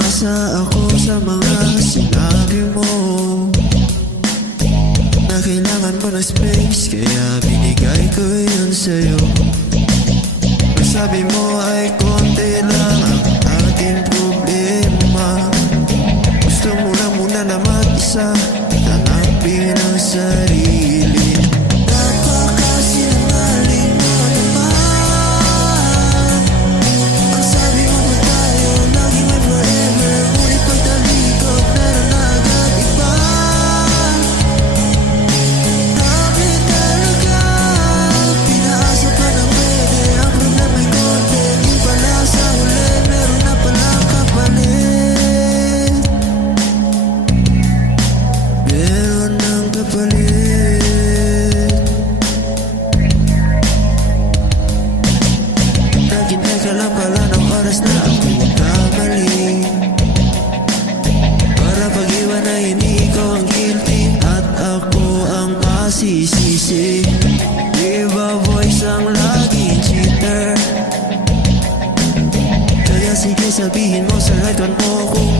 Umasa ako sa mga sinabi mo na kailangan mo ng space, kaya binigay ko yun sa'yo. Ang sabi mo ay konti lang ang ating problema. Gusto mo lang muna na mag-isa, hanapin ang sarili. Napakasinungaling mo naman. Ang sabi mo ba tayo laging may forever, ngunit pagtalikod meron na agad iba. Bakit talaga pinaasa pa na pwede? Ang problema'y konti, di pala sa huli meron na palang kapalit. Meron ng kapalit. Naghintay ka lang pala ng oras na ako magkamali, para pag-iwan ay hindi ikaw ang guilty at ako ang masisisi. Di ba voice ang laging cheater? Kaya sige sabihin mo sa record mo kung